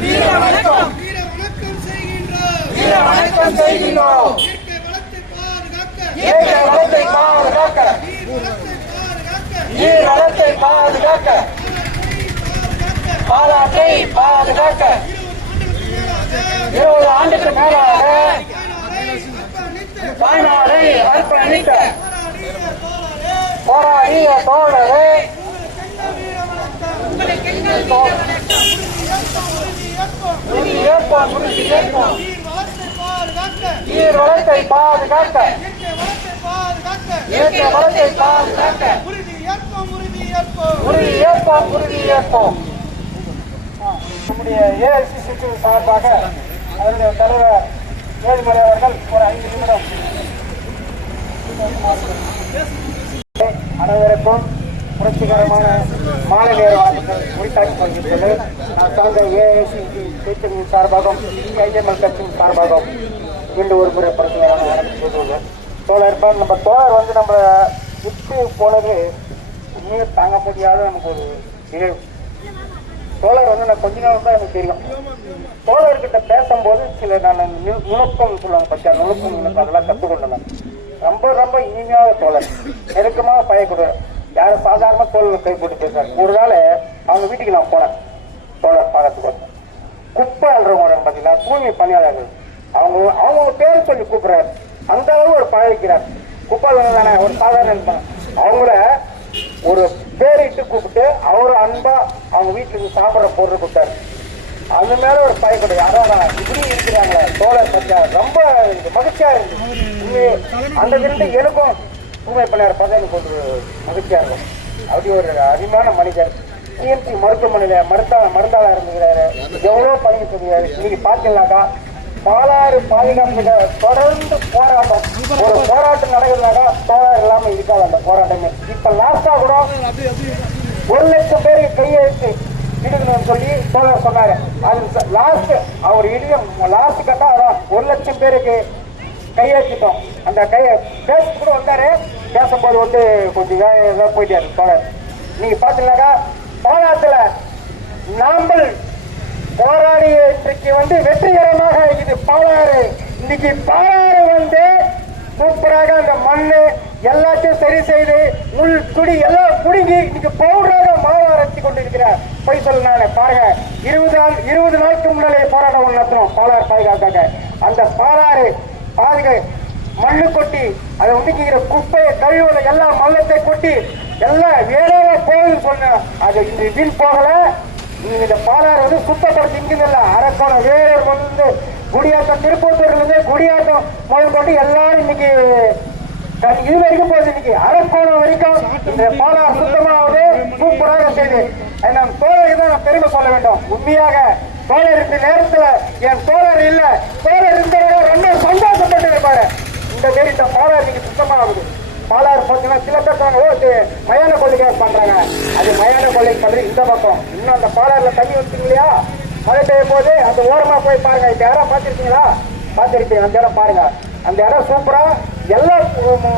வீர வணக்கம் வீர வணக்கம் செய்கின்றோம் வீர வணக்கம் செய்கின்றோம் இயற்கை வளத்தை பாதுகாக்க நீர் வளத்தை பாதுகாக்க பாலாற்றை பாதுகாக்க இருபது ஆண்டுக்கு மேலாக போராடிய தோழரே நீர் வளத்தை பாதுகாக்க இயற்கை வளத்தை பாதுகாக்க உறுதி ஏற்போம் உறுதி ஏற்போம் நம்முடைய ஏஐசிசிக்கு சார்பாக அதனுடைய தலைவர் ஏழுமலை அவர்கள் ஒரு ஐந்து நிமிடம் அனைவருக்கும் புரட்சிகரமான மாலை நேர வாழ்த்துக்கள் உரித்தாக்கி கொள்கின்றது நான் சார்ந்த ஏஐசி பேச்சரின் சார்பாகவும் ஐஎம்எல் கட்சியின் சார்பாகவும் மீண்டும் ஒரு முறை புரட்சிகரமான நடந்து தோழர் இப்ப நம்ம தோழர் வந்து நம்ம விட்டு போனது உண்மையை தாங்க முடியாத நமக்கு ஒரு நிகழ்வு. தோழர் வந்து நான் கொஞ்ச நாள் தான் எனக்கு தெரியும். தோழர்கிட்ட பேசும்போது சில நான் நுணுக்கம் சொல்லுவாங்க பச்சா நுணுக்கம் எனக்கு அதெல்லாம் கற்றுக்கொண்டேன் நான். ரொம்ப ரொம்ப இனிமையாக தோழர். நெருக்கமாக பயக்கூடாது யாரும் சாதாரண தோழர் கை போட்டு பேசுறாரு ஒரு நாள் அவங்க வீட்டுக்கு நான் போனேன். தோழர் பார்க்கறதுக்கு வந்தேன் குப்பை அல்றவங்க பார்த்தீங்கன்னா தூய்மை பணியாளர்கள். அவங்க அவங்க பேர் சொல்லி கூப்பிடுறாரு. அந்த அளவு ஒரு பழகிக்கிறார். குப்பை தானே ஒரு சாதாரண அவங்கள ஒரு பேரிட்டு கூப்பிட்டு அவர் அன்பா அவங்க வீட்டுக்கு சாப்பிட்ற பொருள் கொடுத்தாரு. அது மேல ஒரு பயக்கூட யாரோ இப்படி இருக்கிறாங்களே தோழர் பத்தியா? ரொம்ப மகிழ்ச்சியா இருக்கு. அந்த விருந்து எனக்கும் தூய்மை பணியார் பார்த்தா எனக்கு ஒரு மகிழ்ச்சியாக இருக்கும். அப்படி ஒரு அருமையான மனிதர். சிஎம்சி மருத்துவமனையில மருந்தாள மருந்தாளா இருந்துக்கிறாரு. எவ்வளோ பணி செய்கிறாரு இன்னைக்கு பார்த்தீங்கன்னாக்கா பாலாறு பாதுகாப்பு தொடர்ந்து போராட்டம். ஒரு போராட்டம் நடக்குதுனாக்கா தோழர் இல்லாம இருக்காது அந்த போராட்டமே. இப்ப லாஸ்டா கூட ஒரு லட்சம் பேருக்கு கையெழுத்து இடுக்கணும்னு சொல்லி தோழர் சொன்னாரு. அது லாஸ்ட் அவர் இடியும் லாஸ்ட் கட்டா அதான் ஒரு லட்சம் பேருக்கு கையெழுத்திட்டோம். அந்த கையை பேசிட்டு கூட வந்தாரு. பேசும்போது வந்து கொஞ்சம் இதாக போயிட்டாரு தொடர் நீங்க பாத்தீங்கன்னாக்கா போராட்டத்துல நாம்பல் போராடிய இன்றைக்கு வந்து வெற்றிகரமாக இது பாலாறு இன்னைக்கு பாலாறு வந்து சூப்பராக அந்த மண்ணு எல்லாத்தையும் சரி செய்து முள் துடி எல்லாம் குடுங்கி இன்னைக்கு பவுடராக மாவு அரைச்சி கொண்டிருக்கிறார் போய் சொல்ல நான் பாருங்க இருபது நாள் இருபது நாளுக்கு முன்னாலே போராட்டம் ஒண்ணு பாலாறு பாதுகாக்காக அந்த பாலாறு பாதுகா மண்ணு கொட்டி அதை ஒதுக்கிற குப்பையை கழிவுல எல்லாம் மல்லத்தை கொட்டி எல்லாம் வேலையா போகுதுன்னு சொன்ன. அது இந்த வீண் போகல. நீங்க இந்த பாலாறு வந்து சுத்தப்படுத்தி இங்கிருந்தல அரக்கோணம் வேலூர் வந்து குடியாட்டம் திருப்பத்தூர்ல இருந்து குடியாட்டம் முதல் கொண்டு எல்லாரும் இன்னைக்கு இது வரைக்கும் போகுது. இன்னைக்கு அரக்கோணம் வரைக்கும் இந்த பாலாறு சுத்தமாவது சூப்பராக செய்து. நம் தோழருக்கு தான் நான் பெருமை சொல்ல வேண்டும். உண்மையாக தோழர் இந்த நேரத்துல என் தோழர் இல்ல. தோழர் இருந்த ரொம்ப சந்தோஷப்பட்டு இருப்பாரு இந்த பேர் இந்த பாலாறு இன்னைக்கு சுத்தமாகுது போச்சுன்னா பார்த்தீங்கன்னா சில பேர் சொல்றாங்க, ஓ மயான கொள்ளைக்காக பண்றாங்க. அது மயான கொள்ளை பண்றது இந்த பக்கம். இன்னும் அந்த பாலாறுல தண்ணி வச்சுங்க இல்லையா மழை பெய்யும் போது அந்த ஓரமா போய் பாருங்க. இந்த இடம் பார்த்திருக்கீங்களா? பார்த்துருப்பீங்க. அந்த இடம் பாருங்க. அந்த இடம் சூப்பரா. எல்லா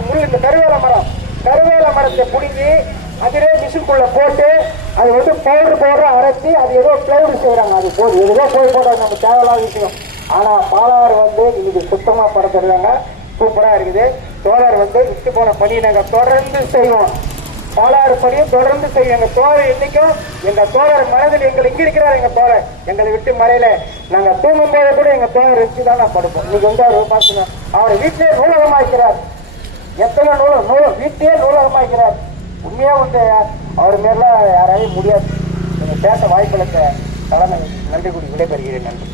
முள் இந்த கருவேல மரம். கருவேல மரத்தை பிடுங்கி அதிலே மிஷின்குள்ள போட்டு அது வந்து பவுடர் பவுடர் அரைச்சி அது ஏதோ பிளவுட் செய்யறாங்க அது போது எதுவோ போய் போடுறாங்க நம்ம தேவையில்லாத விஷயம். ஆனா பாலாறு வந்து இன்னைக்கு சுத்தமா படத்துறாங்க சூப்பரா இருக்குது. தோழர் வந்து விட்டு போன பணியை நாங்கள் தொடர்ந்து செய்வோம். பாலாறு பணியும் தொடர்ந்து செய்யும் எங்க தோழர் இன்னைக்கும் எங்க தோழர் மனதில் எங்களை இங்க இருக்கிறார் எங்க தோழர். எங்களை விட்டு மறையில. நாங்க தூங்கும் போது கூட எங்க தோழர் வச்சு தான் நான் படுப்போம். இன்னைக்கு வந்து அவர் பாத்துங்க அவர் வீட்டிலே நூலகமாக்கிறார். எத்தனை நூலகம்? நூலகம் வீட்டிலே நூலகமா இருக்கிறார் உண்மையா வந்து அவர் மேலாம் யாராலையும் முடியாது. பேச வாய்ப்பளித்த தலைமை நன்றி கூடி விடைபெறுகிறேன். நன்றி.